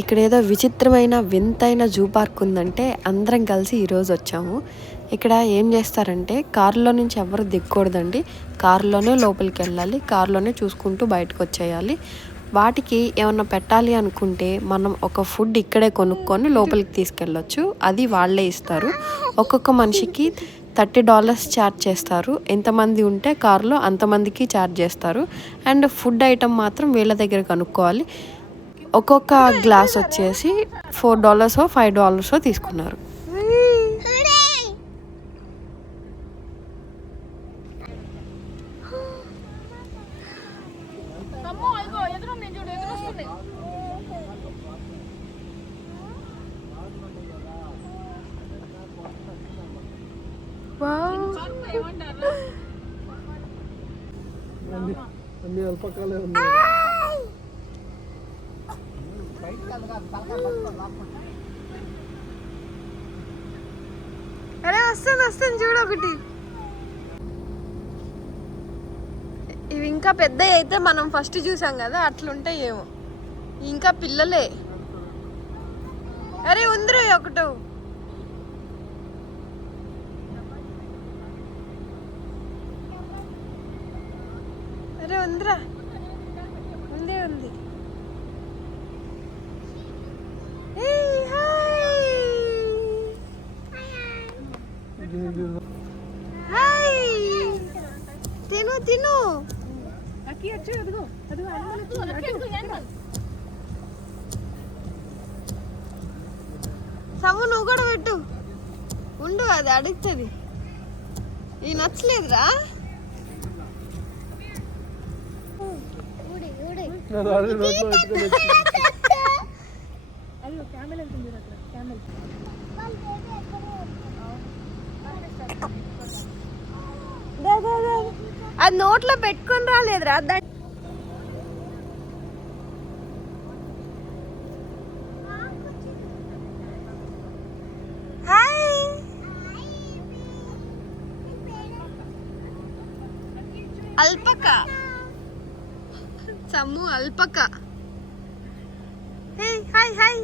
ఇక్కడ ఏదో విచిత్రమైన వింతైన జూ పార్క్ ఉందంటే అందరం కలిసి ఈరోజు వచ్చాము. ఇక్కడ ఏం చేస్తారంటే కారులో నుంచి ఎవరు దిగకూడదండి, కారులోనే లోపలికి వెళ్ళాలి, కారులోనే చూసుకుంటూ బయటకు వచ్చేయాలి. వాటికి ఏమన్నా పెట్టాలి అనుకుంటే మనం ఒక ఫుడ్ ఇక్కడే కొనుక్కొని లోపలికి తీసుకెళ్ళొచ్చు, అది వాళ్ళే ఇస్తారు. ఒక్కొక్క మనిషికి $30 ఛార్జ్ చేస్తారు. ఎంతమంది ఉంటే కారులో అంతమందికి ఛార్జ్ చేస్తారు. అండ్ ఫుడ్ ఐటమ్ మాత్రం వీళ్ళ దగ్గర కనుక్కోవాలి. ఒక్కొక్క గ్లాస్ వచ్చేసి $4 $5 తీసుకున్నారు. అన్ని అల్పకాలే ఉన్నాయి. అరే వస్తుంది చూడు ఒకటి. ఇవి ఇంకా పెద్ద అయితే మనం ఫస్ట్ చూసాం కదా అట్లుంటాయి ఏమో, ఇంకా పిల్లలే. అరే ఉందిరా ఒకటో. అరే ఉందిరా, ఉంది. తిను సమ్ము, నువ్వు కూడా పెట్టు. ఉండు, అది అడుగుతుంది. ఈ నచ్చలేదురా. అది నోట్లో పెట్టుకొని రాలేదురా. అల్పకా సమ్ము, అల్పకా. హాయ్.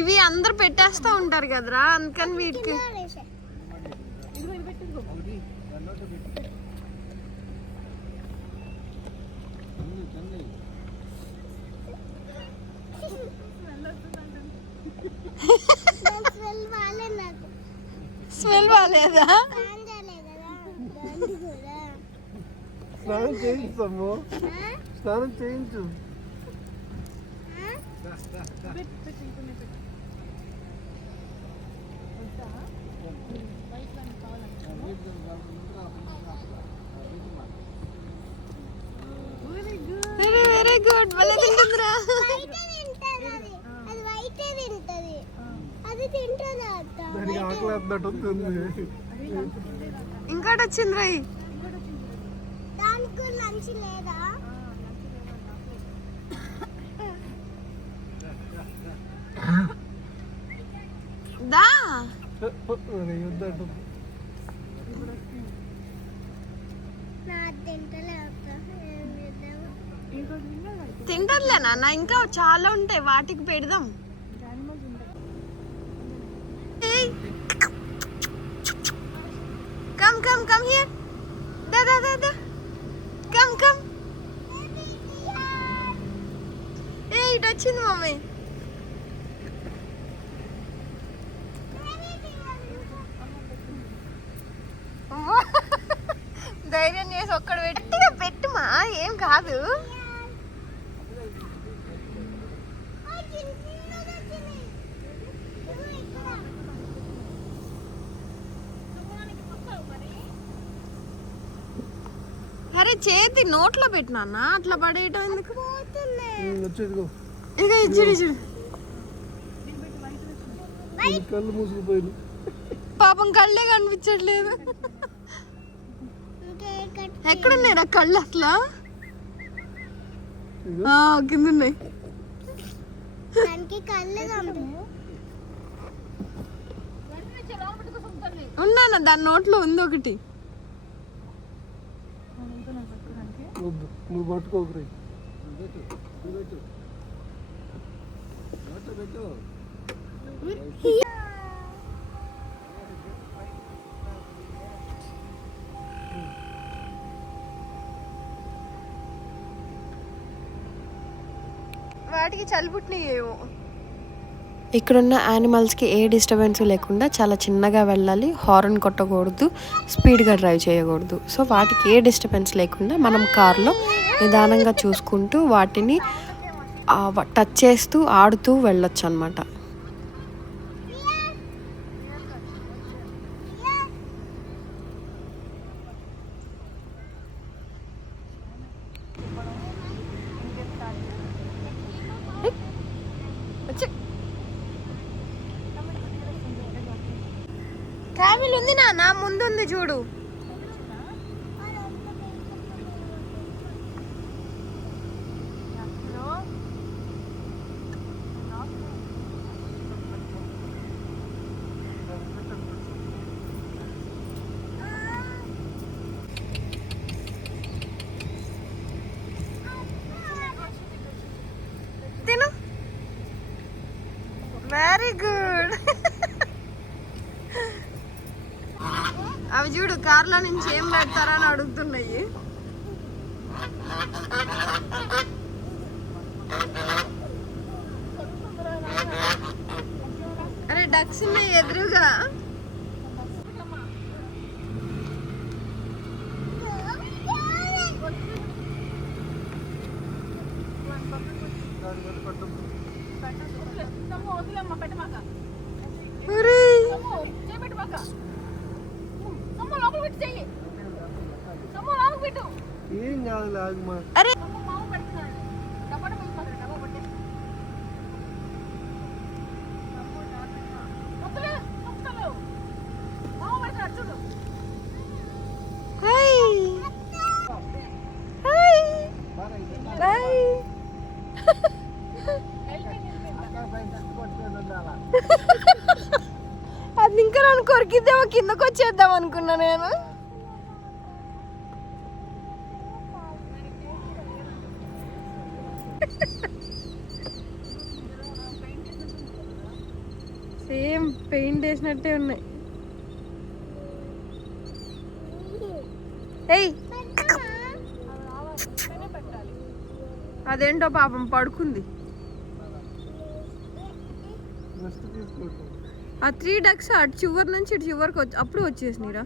ఇవి అందరు పెట్టేస్తా ఉంటారు కదరా, అందుకని వీటికి స్మెల్ బాగాలేదా? స్నానం చేయించు, స్నానం చేయించు. Very good. భలే తింటుందిరా. ఇంకోటి వచ్చింది రై. దా తింటలే నాన్న, ఇంకా చాలా ఉంటాయి, వాటికి పెడదాం. Come here. Da. Come. Hey, ఇటు వచ్చింది మమ్మీ. ధైర్యం చేసి ఒక్కడ పెట్టుమా, ఏం కాదు. అరే చేతి నోట్లో పెట్టినా, అట్లా పడేయటం ఎందుకు? ఇక ఇచ్చుడు. పాపం కళ్ళే కనిపించట్లేదు. ఎక్కడున్నాయిరా కళ్ళు అసలు? కింద ఉన్నాయి. ఉన్నానా, దాని నోట్లో ఉంది ఒకటి. వద్దు నువ్వు పట్టుకోకరి. వాటికి చలి పుట్టినాయేమో. ఇక్కడున్న యానిమల్స్కి ఏ డిస్టర్బెన్స్ లేకుండా చాలా చిన్నగా వెళ్ళాలి, హార్న్ కొట్టకూడదు, స్పీడ్గా డ్రైవ్ చేయకూడదు. సో వాటికి ఏ డిస్టర్బెన్స్ లేకుండా మనం కార్లో నిదానంగా చూసుకుంటూ వాటిని టచ్ చేస్తూ ఆడుతూ వెళ్ళొచ్చు అన్నమాట. క్యామిల్ ఉంది నా ముందుంది చూడు. తిను. Very good. అవి చూడు కార్లో నుంచి ఏం పెడతారా అని అడుగుతున్నాయి. అరే డక్స్ ఉన్నాయి ఎదురుగా. ఏం కాదు ఆగమా. అరే అది ఇంకా నన్ను కొరికిద్దామో కిందకు వచ్చేద్దాం అనుకున్నా నేను. సేమ్ పెయింట్ వేసినట్టే ఉన్నాయి. ఏయ్ అదేంటో పాపం పడుకుంది. ఆ 3 డక్స్ అటు చివరి నుంచి ఇటు చివరికి అప్పుడు వచ్చేసినరా.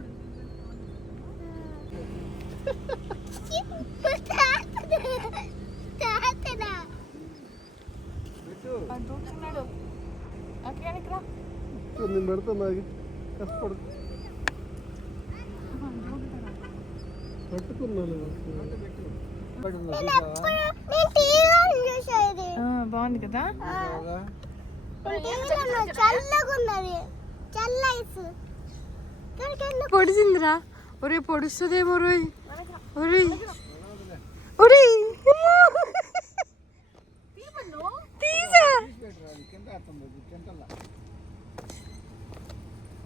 నేను పెడతాను నాకు కష్టపడు పట్టుకున్నాను. బాగుంది కదా. పొడిసిందిరా. ఒరే పొడుస్తుందేమో రోయ్. ఒరే ఒరే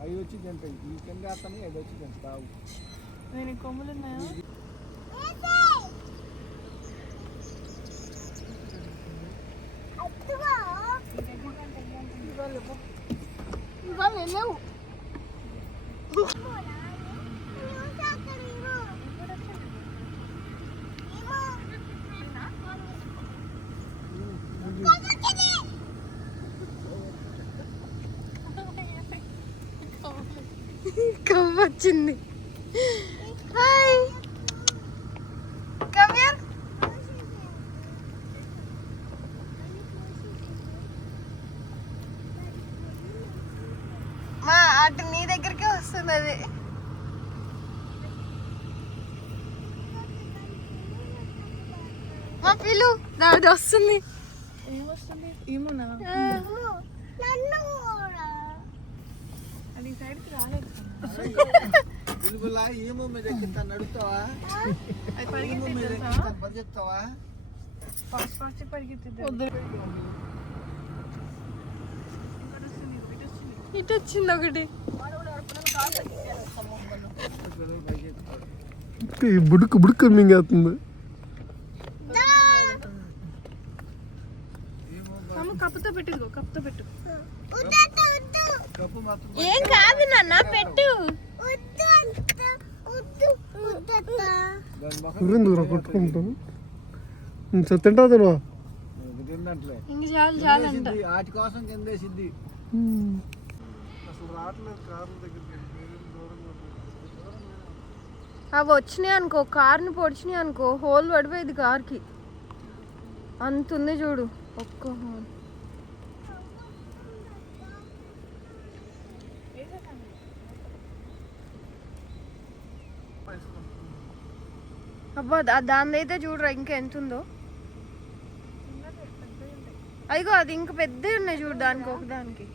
అవి వచ్చి తింటాయి. ఈ కింద వేస్తాను అవి వచ్చి తింటావు. నేను కొమ్ములు ఉన్నాయా. లేవు. కవ్వ వచ్చింది. Hi come here. మా అటు నీ దగ్గరికే వస్తుంది అది. మా పిలు దాది వస్తుంది. ఏమొస్తుంది ఏమన్నా అది సైడ్కి రాలేదు. ఏమో మీద నడుస్తావా పరిగెత్తావా ఫాస్ట్ ఫాస్ట్ పరిగెత్తిద్దాం. ఇటు వచ్చింది ఒకటి. ఈ బుడుకు బుడుకు మింగేస్తుంది. కప్పుతో పెట్టు, కప్పుతో పెట్టు. కప్పు మాత్రం ఏం కాదు నాన్న, పెట్టు. ఎందుకు కొట్టుకుంటాను తింటా తినవా తిందంటలే ఇంక చాలు చాలు అంట. వాటి కోసం కిందేసిద్ది. అసలు రావట్లేదు కార్ల దగ్గరికి. అవి వచ్చినాయి అనుకో, కార్ని పొడిచినాయి అనుకో, హోల్ పడిపోయింది కార్కి. అంత ఉంది చూడు ఒక్క హోల్. అబ్బా దానిదైతే చూడరా ఇంకా ఎంత ఉందో. అయ్యో అది ఇంకా పెద్ద ఉన్నాయి చూడు, దానికి ఒకదానికి.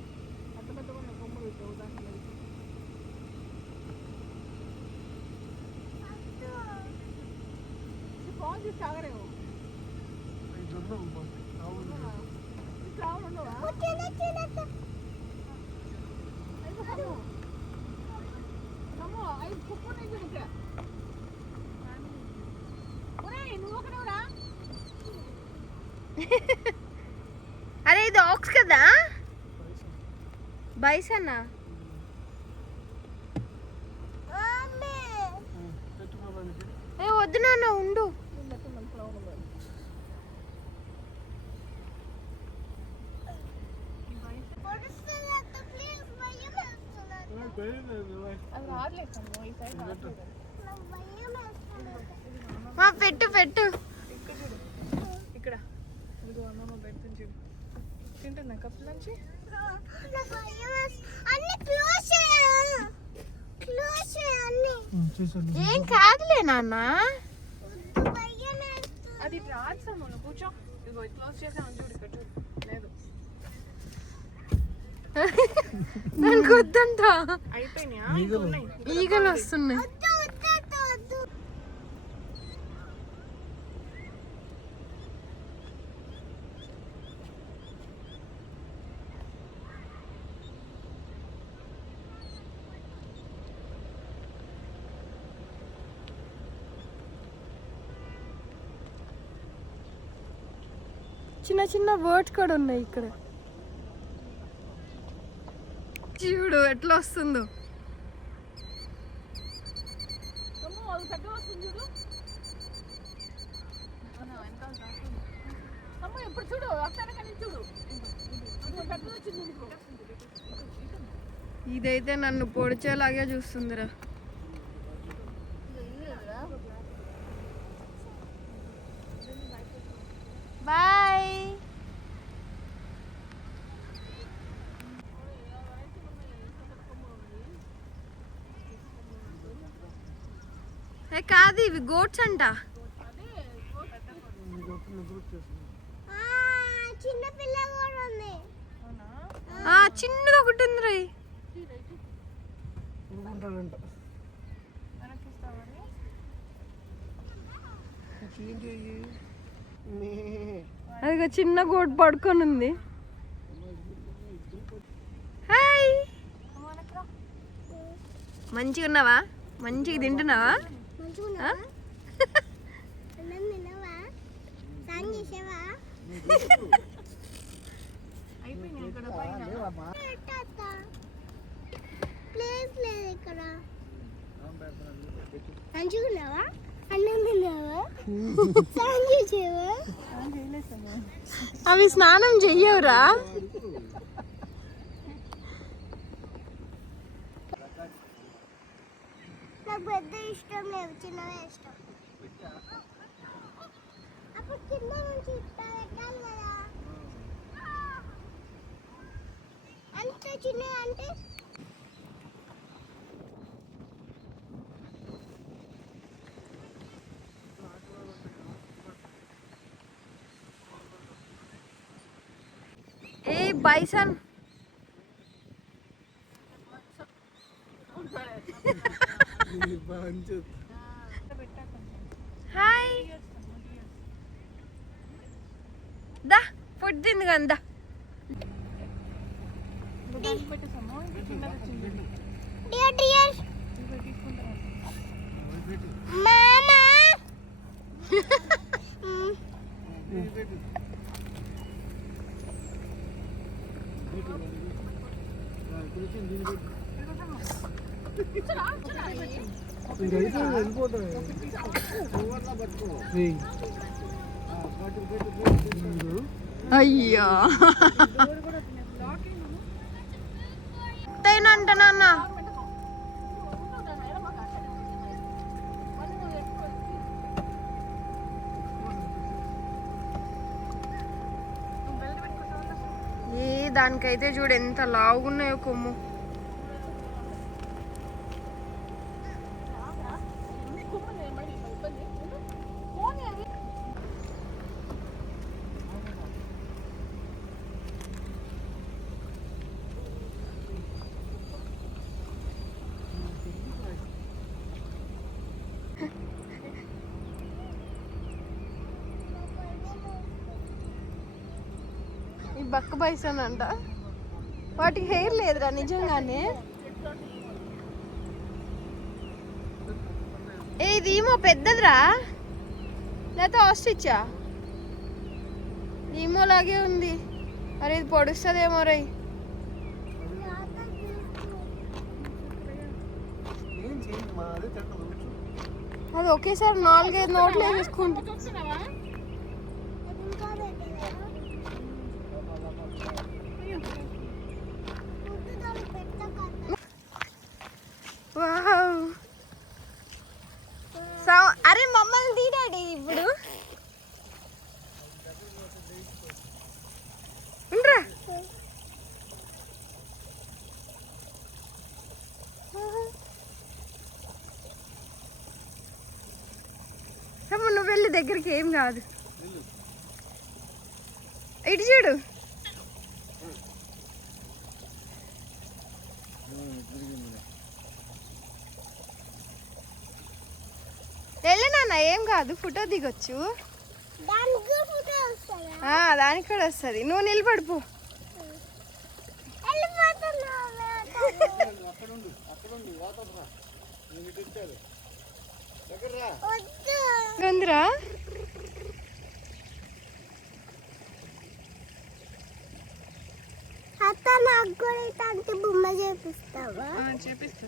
అరే ఇది ఆక్స్ కదా, బైసన్నా. ఏ వద్దు నాన్న ఉండు. పెట్టు పెట్టు. ఇక్కడ తింటున్నా కప్పు నుంచి. ఏం కాదులే నాన్న, అది రాదు. కూర్చో, ఇదిగో క్లోజ్ చేసాను చూడు, ఇక్కడ చూడు. లేదు నాకు వద్దంట, అయిపోయినాయా? ఈగలు వస్తున్నాయి. చిన్న చిన్న వర్డ్స్ కూడా ఉన్నాయి ఇక్కడ. చూడు ఎట్లా వస్తుందో. ఇదైతే నన్ను పొడిచేలాగే చూస్తుందిరా. బాయ్. కాదు ఇవి గోట్స్ అంట. చిన్నది ఒకటి ఉంది రై. అది చిన్న గోట్ పడుకొని ఉంది. హాయ్, మంచిగా ఉన్నావా? మంచిగా తింటున్నావా? అవి స్నానం చెయ్యవురా. నాకు పెద్ద ఇష్టం లేదు, చిన్నవే ఇష్టం. అప్పుడు కింద నుంచి పెట్టాలి కదా, అంత చిన్నగా అంటే. ఏ బైసన్, హాయ్. దా ఫుడ్ తింది కదా. డియర్ డియర్ మామ్ వెళ్ళిపోతాయి. అయ్యా అంట నాన్న. దానికైతే చూడు ఎంత లావుగున్నాయో కొమ్ము. ఈ బక్క బైసన్ అంట, వాటికి హెయిర్ లేదురా నిజంగానే. ఇది ఏమో పెద్దదిరా, లేకపోతే ఆస్ట్రిచా? ఏమో లాగే ఉంది. అరే ఇది పొడుస్తుందేమో రై. అది ఒకేసారి 4-5 నోట్లు వేసుకుంటా. అరే మమ్మల్ని తీడాడి ఇప్పుడు. ఉండరా నువ్వు వెళ్ళి దగ్గరికి, ఏం కాదు. ఇటు చూడు. వెళ్ళి నాన్న, ఏం కాదు, ఫోటో దిగొచ్చు. దానికి కూడా వస్తుంది. నువ్వు నిలబడిపో. గందిరా అత్త నాకు కూడా ఇట్లాంటి బొమ్మ చేపిస్తావా? చేపిస్తా.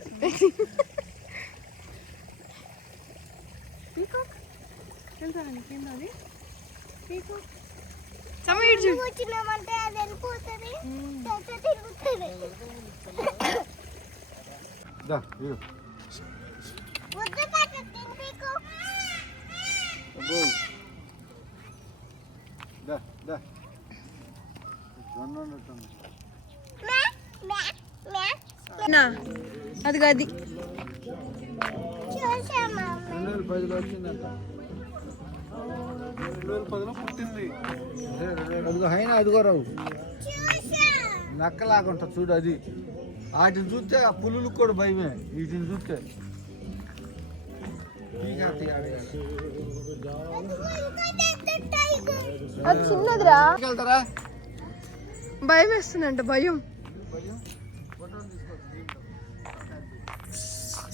వచ్చినామంటే అది వెళ్ళిపోతుంది, తిరుగుతుంది. అది గది 2010లో వచ్చిందంట. 2010లో పుట్టింది. అదిగో హైనా, అదిగో రావు నక్కలాగుంటా చూడు. అది వాటిని చూస్తే ఆ పులులకు కూడా భయమే, వీటిని చూస్తే. అది చిన్నదిరా, వెళ్తారా? భయం వేస్తుందంట. భయం.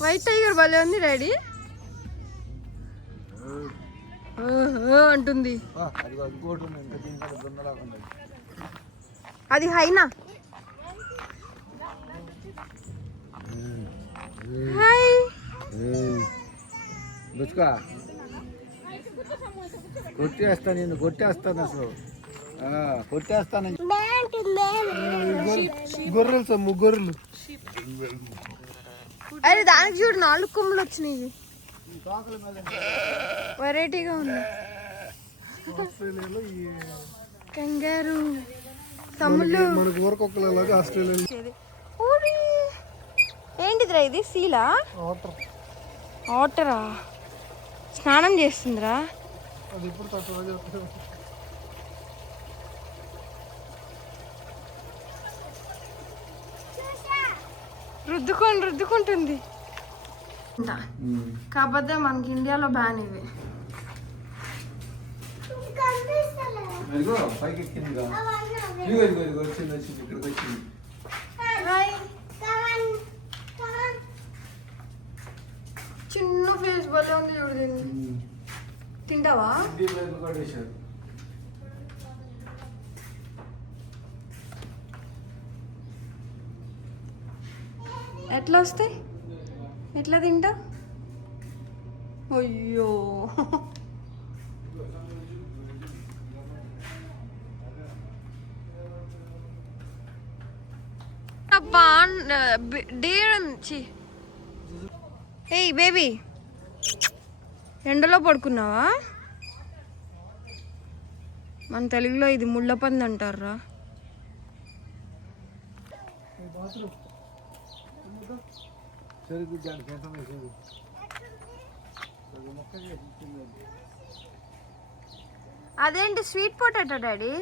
వైట్ టైగర్ భలే ఉంది డాడీ. అంటుంది. అది హైనా. హాయ్. కొట్టేస్తాను, నిన్ను కొట్టేస్తాను, అసలు కొట్టేస్తాను. గొర్రెలు సమ్ము, గొర్రెలు. అరే దానికి చూడు 4 కొమ్ములు వచ్చినాయి. వెరైటీగా ఉంది. కంగారు తమ్ముళ్ళు మనకు ఊరకొక్కలాగా ఆస్ట్రేలియా. ఏంటిదిరా ఇది? సీలా? ఆటరా? స్నానం చేస్తుందిరా. అది ఇప్పుడు తక్కువ. రుద్దుకుంటుంది. కాకపోతే మనకి ఇండియాలో బ్యాన్ ఇవి. చిన్న ఫేస్ భలే ఉంది చూడు దీన్ని. తింటావా? ఎట్లా వస్తాయి? ఎట్లా తింటా? అయ్యో ఏయ్ బేబీ, ఎండలో పడుకున్నావా? మన తెలుగులో ఇది ముళ్ళపంది అంటారా? అదేంటి sweet potato daddy?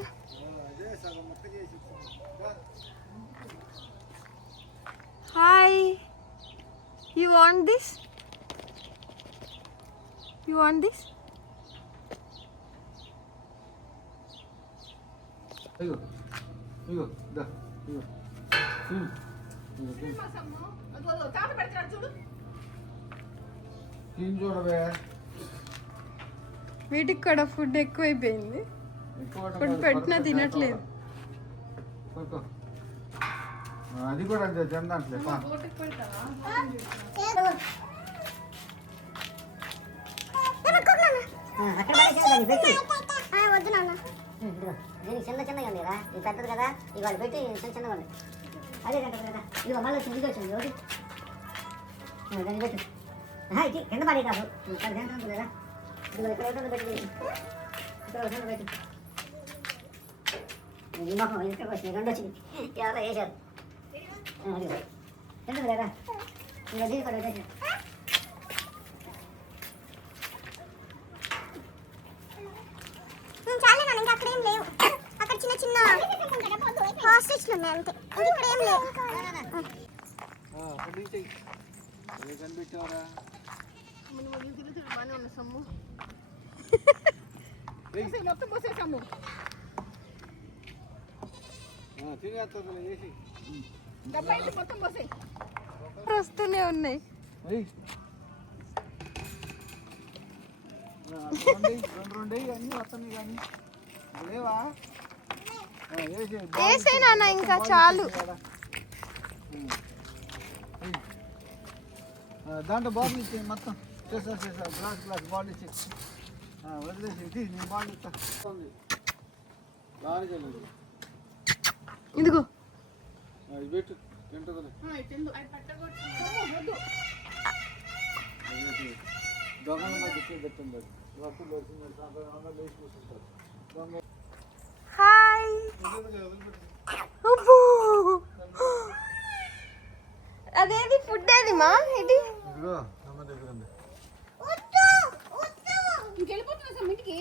Hi, you want this? You want this? ఇగో ఇగో దా ఇగో తిని చూడవే. వీటికి కూడా ఫుడ్ ఎక్కువైపోయింది. ఫుడ్ పెట్టినా తినట్లేదు. అది కూడా అంతే తినట్లే. వద్దు నాన్న. దీనికి చిన్న చిన్నగా ఉంది కదా, ఇది పెద్దది కదా, ఇవాళ పెట్టి చిన్న చిన్నగా ఉంది. అదే తింటుంది కదా, ఇదిగో మళ్ళీ వచ్చింది, ఇది వచ్చింది ఒకటి. దాన్ని పెట్టు. ఇది కింద పడే కాదు, అది తింటుంది కదా. ఇదిగో ఇక్కడ ఒకటి పెట్టి, ఇక్కడ ఒకటి పెట్టి. ఈ మొహం ఇక్కడ వచ్చింది, రెండు వచ్చింది, ఎవరో వేసారు. అదిగో తింటుంది కదా, ఇంకా దీన్ని కూడా పెట్టేసారు. చాలే నాన్న, ఇంకా అక్కడ ఏం లేవు. అక్కడ చిన్న చిన్న హాస్టేజ్లు ఉన్నాయి అంతే, ఇంకా ఇక్కడ ఏం లేవు. కనిపెట్టావరా? వస్తూనే ఉన్నాయి. రెండు అన్నీ వస్తున్నాయి కానీ లేవా? వేసే నాన్న, ఇంకా చాలు. దాంట్లో బాటిల్ ఇచ్చి మొత్తం చేసా గ్లాస్ బాటిల్ ఇచ్చి వదిలేసి ఇది నేను బాటిల్ ఇస్తా. దానికి వెళ్ళదు, ఇదిగో అది పెట్టు తింటుంది. దొంగల మధ్య పెట్టండి. హాయ్. అదేది ఫుడ్ ఏది మా? ఇది ఇదిగో అమ్మ దగ్గర ఉంది. ఇంకెళ్ళిపోతున్నా ఇంటికి.